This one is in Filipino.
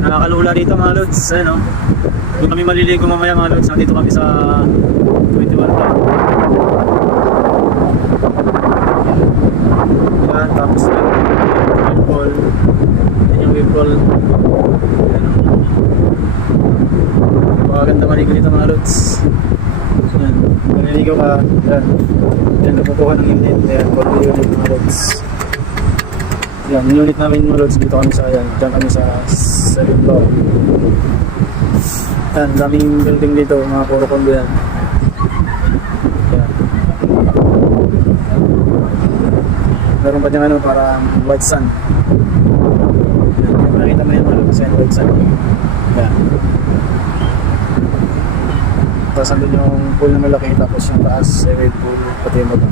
Nakakalula dito mga lods. Ayan o. Doon kami maliligo mamaya mga lods. Nandito kami sa 21 pa. Yan, tapos yan. Wave pool. Yan yung wave pool. Ayan o. Napakaganda maligo dito mga lods. Yan. Maliligo ka. Yan. Yan, napukuha ng unit. Yan, for unit mga lods. Yan, yung unit namin mga lods. Dito kami sa, yan. Diyan kami sa 7th floor. Yan, daming building dito. Mga puro condo yan. Yan. Meron pa dyan ano, parang white sun. Yan, nakita mo yan mga lods. Yan, white sun. Yan. Tapos andun yung pool na malaki, tapos yung taas, wave pool, pati yung baba.